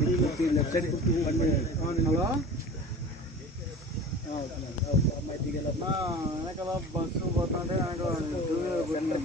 hello వెనకాల bus పోతుంటే వెనకాల టూ వీలర్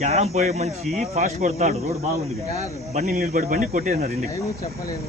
క్యారం పోయే మనిషి ఫాస్ట్ కొడతాడు రోడ్డు బాగుంది బండి నిలబడి బండి కొట్టేసినారు ఇంటికి